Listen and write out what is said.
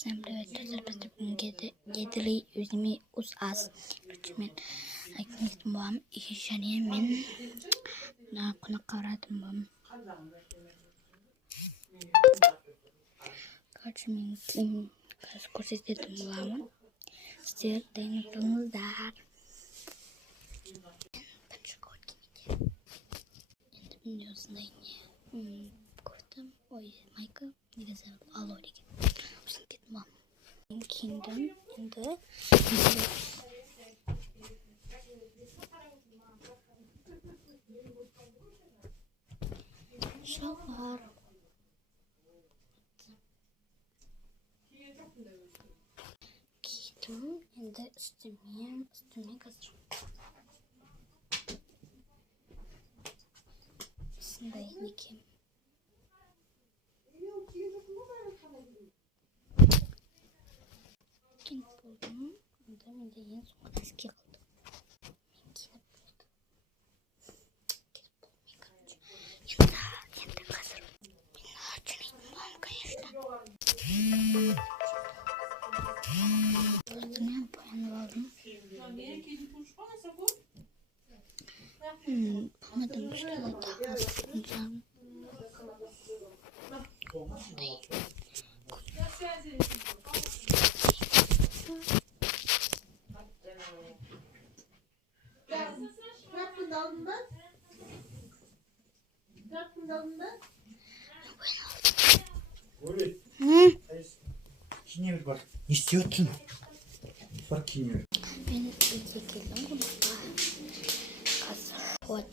Всем привет, это Юзми ус-ас. Вам и шаре мен на конакаратом вам. Качмин клин курсите вам. Стер тем тундар. Панчкоки. Это мне знание. Куртам, ой, майка, не знаю, алорики. Mom. Kingdom in the shower. Kingdom in the Stemian Snake. Buldum. Ondan önce yeni son eski aldım. Minkini buldum. Yine kazır. Yine ağacını yıkmam конечно. Bunu boyanı aldım. Bulmadım işte daha az bulacağım. Киневер бар. Не істеп бар киневер. Мен үйге келдім ғой. Қазір вот.